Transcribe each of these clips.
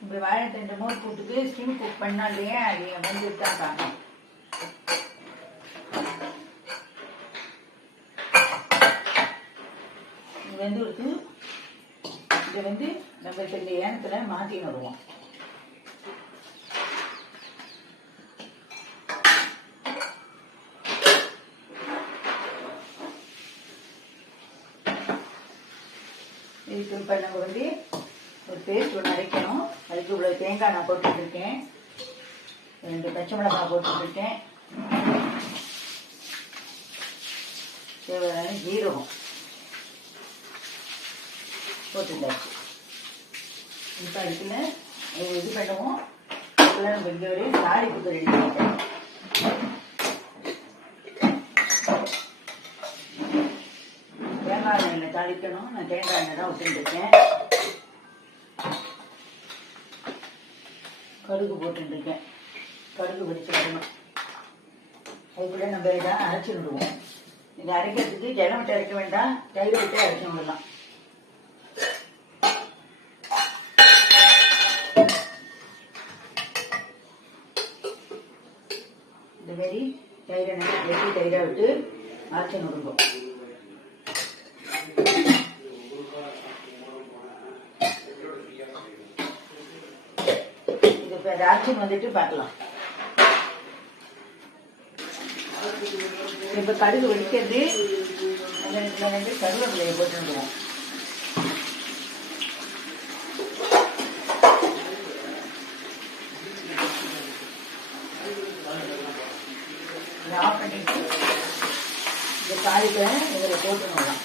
இப்படி வாழைத்தண்டு மோர் போட்டுட்டு ஸ்டிம் குக் பண்ணா இல்லையா அது வந்து தான் காணும் இது வந்து இருக்கு இதை வந்து நம்ம இந்த ஏனத்தில் மாற்றி வருவோம் இதுக்கு இப்போ நம்ம வந்து ஒரு பேஸ்ட் ஒன்று அரைக்கணும். அதுக்கு இவ்வளோ தேங்காய் நான் போட்டுட்ருக்கேன். ரெண்டு பச்சை மிளகாய் போட்டுட்ருக்கேன். தேவையான ஜீரகம் போட்டுட்டாச்சு. இப்போ அதுக்குள்ள இது பண்ணுவோம் அதுக்குள்ள நம்ம இங்கே ஒரு தாளிப்புக்கு ரெடி பண்ணிட்டேன். தேங்காய் எண்ணெய் தாளிக்கணும். நான் தேங்காய் எண்ணெய் தான் விட்டுருக்கேன் கடுகு போட்டுருக்கேன் கடுகு வெடிச்சு வரணும் அதுக்குள்ளே நம்ம இதை அரைச்சி விடுவோம். இதை அரைக்கிறதுக்கு ஜலம் விட்டு அரைக்க வேண்டாம். தயிர் விட்டு அரைச்சி விடலாம் இந்த மாதிரி தயிரை நல்லா வெட்டி தயிராக விட்டு அரைச்சி விடுவோம். இப்போ ராட்சன் வந்துட்டு பார்க்கலாம். இப்போ கடுகு வெடிக்கிறது அந்த இடத்துல வந்து கருவேப்பிலையை போட்டுருவோம். இதை ஆஃப் பண்ணிட்டு இந்த தாளிப்பை இதில் போட்டுடலாம்.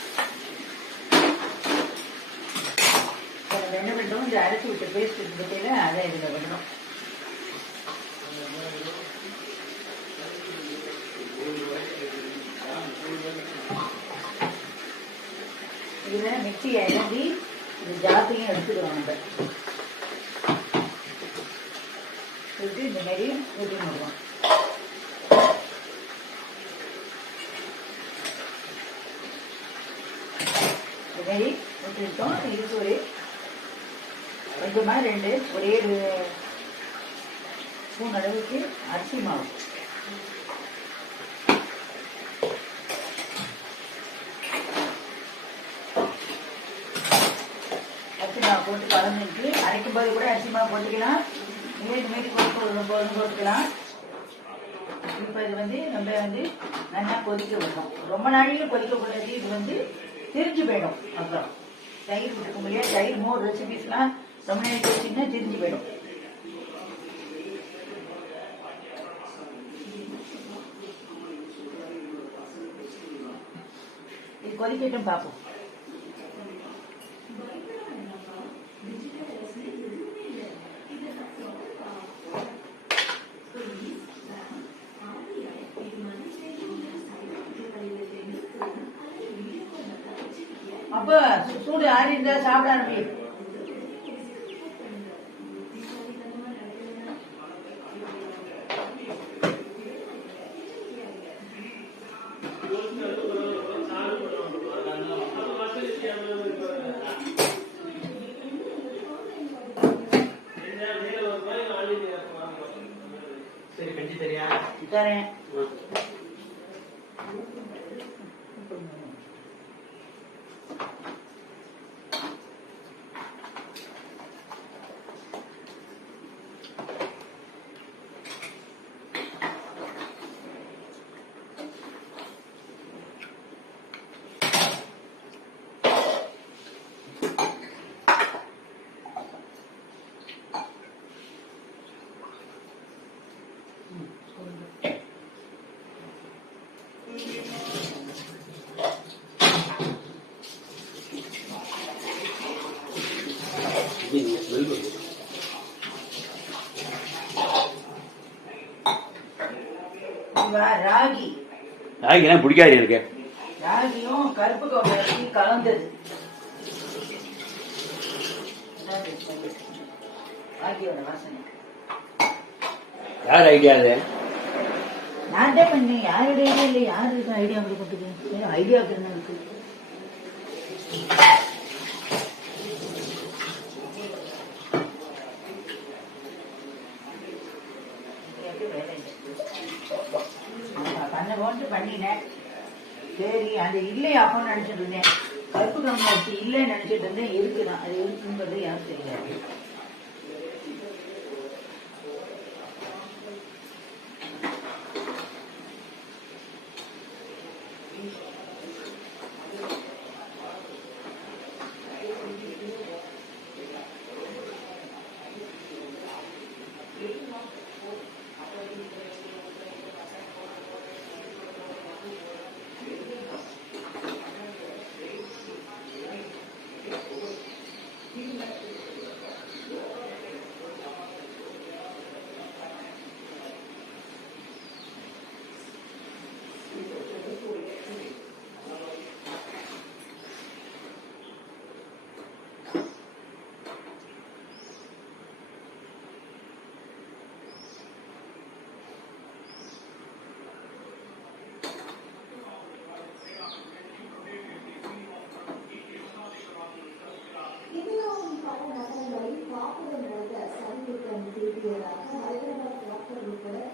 இப்போ நம்ம என்ன பண்ணுறோம் இந்த அரைச்சி விட்டு பேஸ்ட் பற்றியில் அதை இதில் விடணும். இதில் மிக்சியை இறங்கி இந்த ஜாத்தையும் எடுத்துக்கிறோம் நம்ம எடுத்து இந்த மாதிரி ஊற்றி விடுவோம் இந்த மாதிரி ஊற்றிட்டோம் இதுக்கு ஒரு கொஞ்சமாக ரெண்டு ஒரே ஒரு ஸ்பூன் அளவுக்கு அரிசி மாவு. அரிசி மாவு போட்டு கலந்துட்டு அரைக்கும் போது கூட அரிசி மாவு போட்டுக்கலாம். இல்லை இந்த மாதிரி போட்டுக்கலாம். இப்போ இது வந்து நம்ம வந்து நல்லா கொதிக்க விடணும். ரொம்ப நாளைக்கு கொதிக்க கூடாது. இது வந்து திரிஞ்சு போயிடும். அப்புறம் தயிர் விட்டுக்க முடியாது. தயிர் மோர் ரெசிபிஸ்லாம் ரொம்ப நாளைக்கு வச்சிங்கன்னா திரிஞ்சு போயிடும். இது கொதிக்கட்டும் பார்ப்போம் அப்ப சூடு ஆறி இருந்தா சாப்பிட ஆரம்பி சரி கஞ்சி சரியா தரேன். ராகி. ராகிலாம் பிடிக்காது எனக்கு. ராகியும் கருப்பு கவுண்டரையும் கலந்தது. ராகியோட வாசனை. யார் ஐடியா அது? நான் தான் பண்ணேன். யாருடைய ஐடியா இல்லை? யாரு இருக்கு ஐடியா உங்களுக்கு ஐடியா இருக்கு பண்ணினேன் சரி அது இல்லை அப்போன்னு நினச்சிட்டு இருந்தேன். கருப்பு கம்பு அரிசி இல்லைன்னு நினச்சிட்டு இருந்தேன். இருக்குதான் அது இருக்குங்கிறது யாரும் தெரியாது.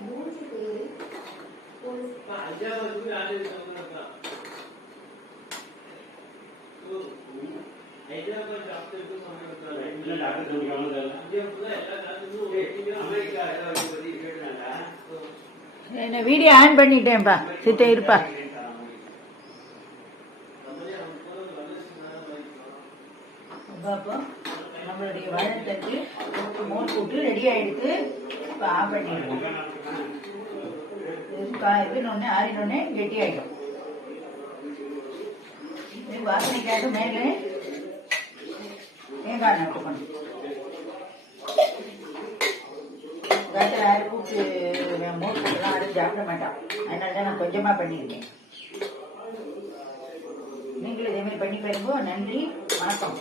மூன்று பேரில் என்ன வீடியோ ஆன் பண்ணிட்டேன்ப்பா சித்த இருப்பா. நம்மளுடைய வாழைத்தட்டு மோர் போட்டு ரெடி ஆயிடுத்து. இப்போ ஆன் பண்ணிடுவோம். இதுன்னு ஆறினொன்னே கெட்டி ஆகிடும் இது வாசனைக்காக மேலே தேங்காய் எண்ணெய் போடணும். வேட்டை யாரும் கூப்பிட்டு மூட்டுலாம் போட்டுலாம் யாரும் சாப்பிட மாட்டான். அதனால தான் நான் கொஞ்சமாக பண்ணியிருக்கேன். நீங்களும் இதே மாதிரி பண்ணி பாருங்க. நன்றி வணக்கம்.